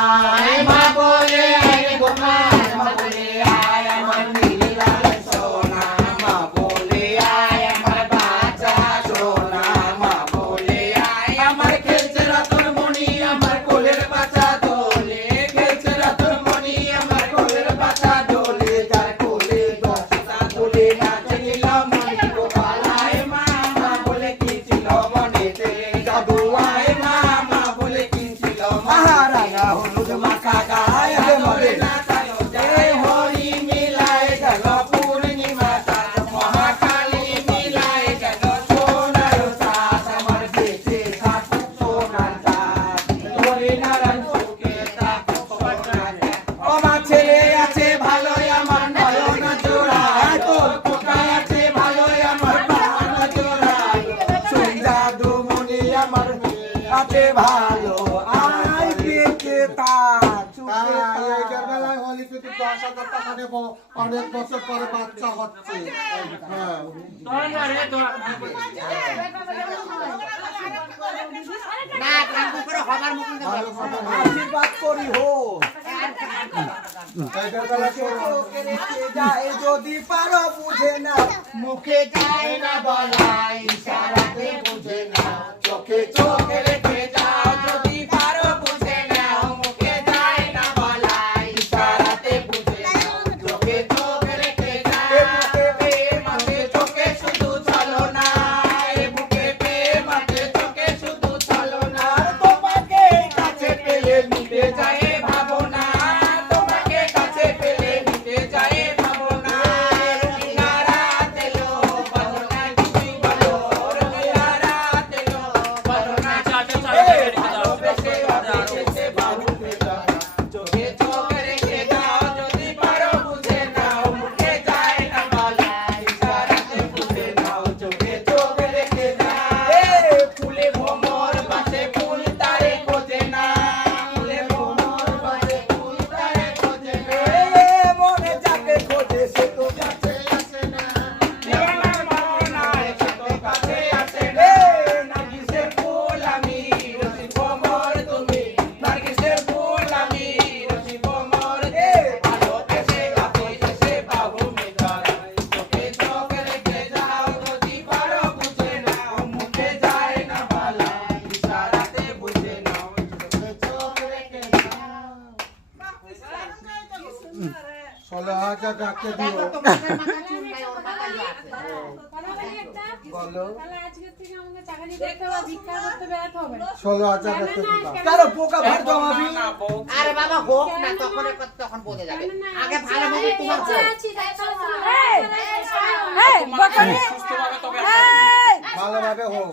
আয় মা বলে আয় রে গোমা মা বলে আয় আমার নীলাল সোনা মা বলে আয় আমার বাচ্চা সোনা মা বলে আয় আমার খেলছে রতন মণি আমার কোলের বাচ্চা দোলে খেলছে রতন মণি আমার কোলের বাচ্চা দোলে যার কোলে দশটা দোলে নাচে নিলাম মণি গোপাল আয় মা মা বলে কি ছিল মনেতে জাদু আয় মা মা বলে কি ছিল মহারাজা হলুদ মাখা গায় মরে না হরি মিলায় গেল পূর্ণিমা চাঁদ মহাকালী মিলায় গেল সোনার চাঁদ আমার বেঁচে থাকুক সোনার চাঁদ হরি নারায়ণ সুখে থাকুক সোনার ও মা ছেলে আছে ভালোই আমার নয়ন জোড়ায় তোর পোকায় আছে ভালোই আমার প্রাণ জোড়ায় সুই জাদু মনি আমার আছে ভালো আয় বেঁচে থাক এইটার বেলায় হলি কিন্তু 10,000 টাকা নেব অনেক বছর পরে বাচ্চা হচ্ছে হ্যাঁ আশীর্বাদ করি হো এইটার বেলায় চোখে যায় যদি পারো বুঝে না মুখে যায় না বলা ইশারাতে বুঝে না চোখে চোখে রেখে যাও যদি পারো বুঝে নাও মুখে যায় না বলা ইশারাতে বুঝে নাও চোখে চোখে রেখে যাও বুকে প্রেম আছে চোখে শুধু চলো না এ বুকে প্রেম আছে চোখে শুধু চলো না তোমাকে কাছে পেলে মিটে যায় ভাবনা তোমাকে কাছে পেলে মিটে যায় ভাবনা রঙিলা রাত এলো বলো না কিছু বলো রঙিলা রাত এলো বলো না ভালোবেসে ভালোবেসে বাহুতে যাও চোখে চোখে রেখে যাও যদি পারো বুঝে নাও মুখে যায় না বলা ইশারাতে বুঝে নাও চোখে চোখে রেখে যাও ফুলে ভ্রমর বাসে ফুল তারে খোঁজে না ফুলে ভ্রমর বাসে ফুল তারে খোঁজে না মনে যাকে খোঁজে সে তো কাছে আসে না সে তো কাছে আসে না নার্গিসের ফুল আমি রসি ভ্রমর তুমি নার্গিসের ফুল আমি রসি ভ্রমর ভালোবেসে ভালোবেসে বাহু মেঘায় চোখে চোখে রেখে যাও যদি পারো বুঝে নাও মুখে যায় না বালা ইশারাতে বুঝে নাও চোখে চোখে রেখে যাও 16,000 টাকা দিও বলো 16,000 টাকা দিবা কারো পোকা ভার জমাবি আরে বাবা হোক না তখন বোঝা যাবে আগে ভালোভাবে তোমার ভালোভাবে হোক